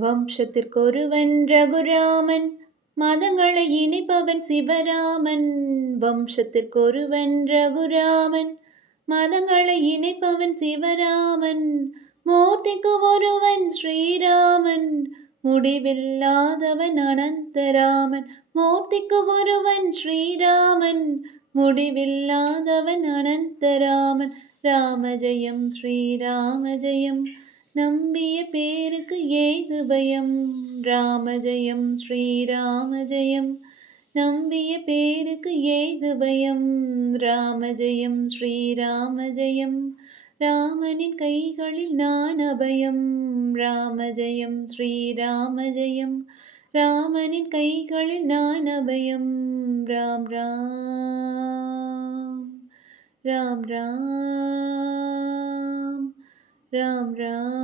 வம்சத்திற்கொருவன் ரகுராமன் மதங்களை இணைப்பவன் சிவராமன். வம்சத்திற்கொருவன் ரகுராமன் மதங்களை இணைப்பவன் சிவராமன். மூர்த்திக்கு ஒருவன் ஸ்ரீராமன் முடிவில்லாதவன் அனந்தராமன். மூர்த்திக்கு ஒருவன் ஸ்ரீராமன் முடிவில்லாதவன் அனந்தராமன். ராம ஜெயம் ஸ்ரீராம ஜெயம். நம்பிய பேருக்கு ஏது பயம்? ராம ஜெயம் ஸ்ரீராம ஸ்ரீராமஜெயம். நம்பிய பேருக்கு ஏது பயம்? ராம ஜெயம் ஸ்ரீராம ஸ்ரீராமஜெயம். ராமனின் கைகளில் நான் அபயம். ராம ஜெயம் ஸ்ரீராம ஸ்ரீராமஜெயம். ராமனின் கைகளில் நான் அபயம். ராம் ராம். ராம் ராம். ராம் ராம்.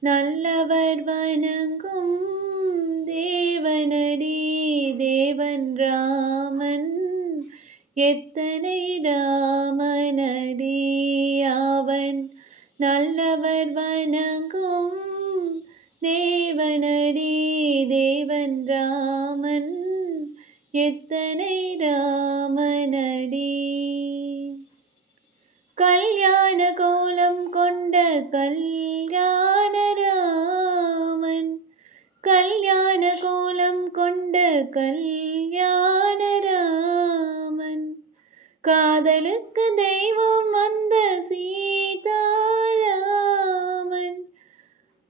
நல்லவர் வணங்கும் தேவனடி தேவன் ராமன். எத்தனை ராமனடி அவன் நல்லவர் வணங்கும் தேவனடி தேவன் ராமன். எத்தனை ராமனடி. கல்யாண கோலம் கொண்ட கல் கல்யாண கோலம் கொண்ட கல்யாண ராமன் காதலுக்கு தெய்வம் வந்த சீதாராமன்.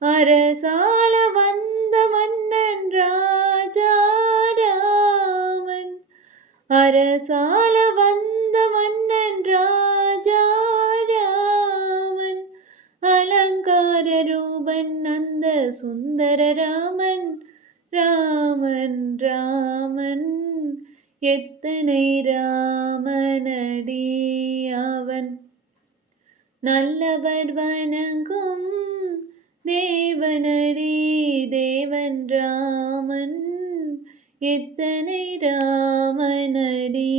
அரசால வந்த மன்னன் ராஜாராமன். அரசால வந்த மன்னன் ராஜாராமன். அலங்கார ரூபன் அந்த சுந்தர ராமன் ராமன் ராமன். எத்தனை ராமனடி அவன்? நல்லவர் வணங்கும் தேவனடி தேவன் ராமன். எத்தனை ராமனடி